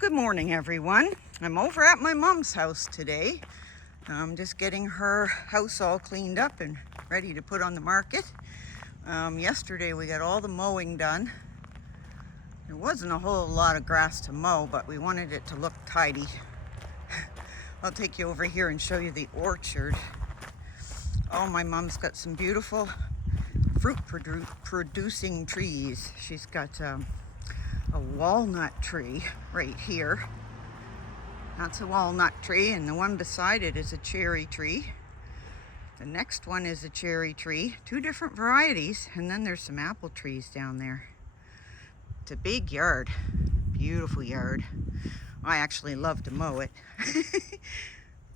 Good morning, everyone. I'm over at my mom's house today. I'm just getting her house all cleaned up and ready to put on the market. Yesterday we got all the mowing done. There wasn't a whole lot of grass to mow, but we wanted it to look tidy. I'll take you over here and show you the orchard. Oh, my mom's got some beautiful fruit producing trees. She's got a walnut tree right here. That's a walnut tree, and the one beside it is a cherry tree. The next one is a cherry tree, two different varieties, and then there's some apple trees down there. It's a big yard, beautiful yard. I actually love to mow it.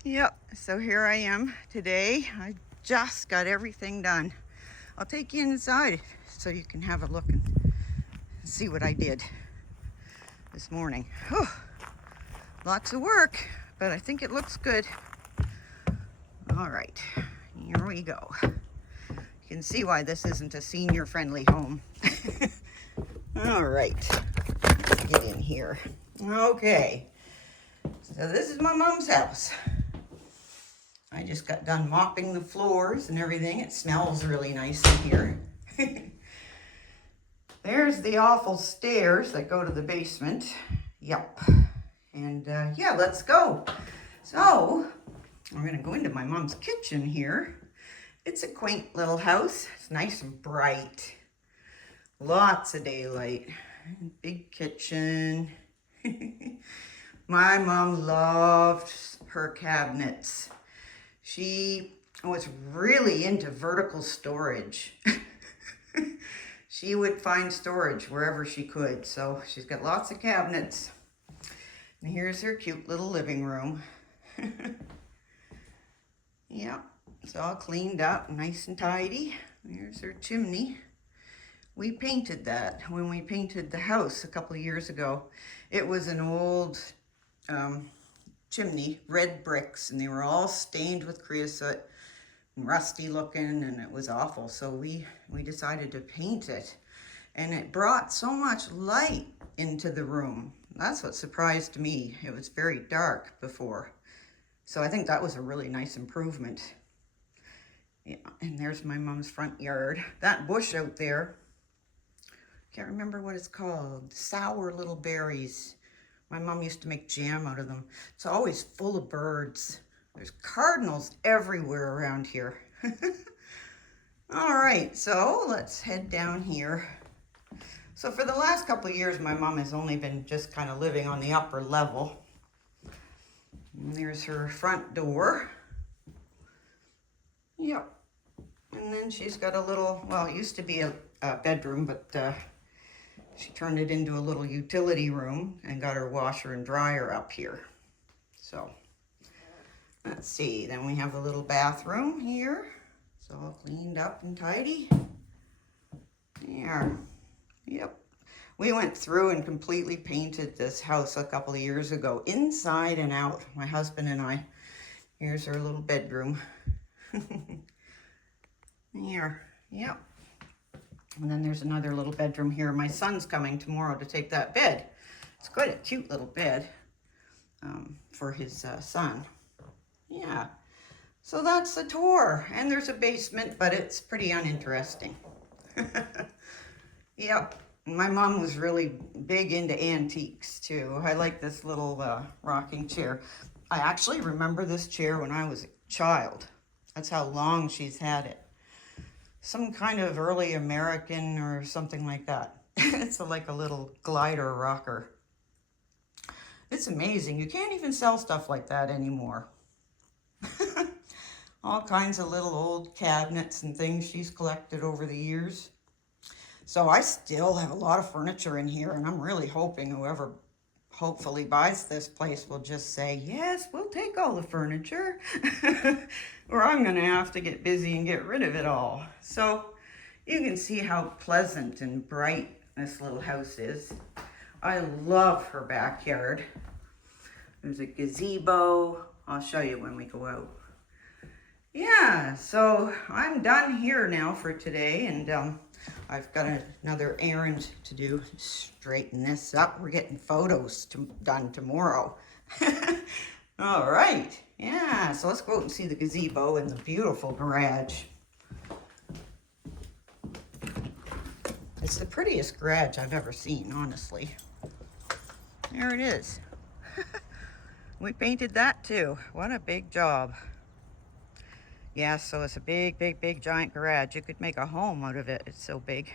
Yep, so here I am today. I just got everything done. I'll take you inside so you can have a look and see what I did this morning. Whew. Lots of work, but I think it looks good. All right, here we go. You can see why this isn't a senior-friendly home. All right, let's get in here. Okay, so this is my mom's house. I just got done mopping the floors and everything. It smells really nice in here. There's the awful stairs that go to the basement. Yep. And yeah, let's go. So, we're gonna go into my mom's kitchen here. It's a quaint little house. It's nice and bright. Lots of daylight. Big kitchen. My mom loved her cabinets. She was really into vertical storage. She would find storage wherever she could. So she's got lots of cabinets. And here's her cute little living room. Yeah, it's all cleaned up, nice and tidy. Here's her chimney. We painted that when we painted the house a couple of years ago. It was an old chimney, red bricks, and they were all stained with creosote, rusty looking, and it was awful. So we decided to paint it, and it brought so much light into the room. That's what surprised me. It was very dark before. So I think that was a really nice improvement. Yeah, and there's my mom's front yard. That bush out there, can't remember what it's called, sour little berries. My mom used to make jam out of them. It's always full of birds. There's cardinals everywhere around here. All right, so let's head down here. So for the last couple of years, my mom has only been just kind of living on the upper level. And there's her front door. Yep. And then she's got a little, well, it used to be a bedroom, but she turned it into a little utility room and got her washer and dryer up here. So let's see, then we have a little bathroom here. It's all cleaned up and tidy. There. Yep. We went through and completely painted this house a couple of years ago, inside and out, my husband and I. Here's our little bedroom. Here. Yep. And then there's another little bedroom here. My son's coming tomorrow to take that bed. It's quite a cute little bed for his son. Yeah. So that's the tour. And there's a basement, but it's pretty uninteresting. Yep. My mom was really big into antiques too. I like this little rocking chair. I actually remember this chair when I was a child. That's how long she's had it. Some kind of early American or something like that. It's like a little glider rocker. It's amazing. You can't even sell stuff like that anymore. All kinds of little old cabinets and things she's collected over the years. So I still have a lot of furniture in here, and I'm really hoping whoever hopefully buys this place will just say, yes, we'll take all the furniture, or I'm going to have to get busy and get rid of it all. So you can see how pleasant and bright this little house is. I love her backyard. There's a gazebo. I'll show you when we go out. Yeah, so I'm done here now for today, and I've got another errand to do, straighten this up. We're getting photos done tomorrow. All right, yeah, so let's go out and see the gazebo and the beautiful garage. It's the prettiest garage I've ever seen, honestly. There it is. We painted that too. What a big job. Yeah, so it's a big, big, big, giant garage. You could make a home out of it. It's so big.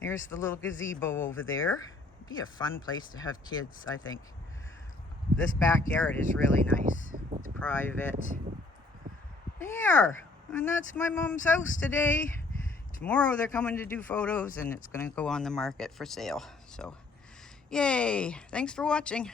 There's the little gazebo over there. It'd be a fun place to have kids, I think. This backyard is really nice. It's private. There, and that's my mom's house today. Tomorrow they're coming to do photos and it's gonna go on the market for sale. So, yay, thanks for watching.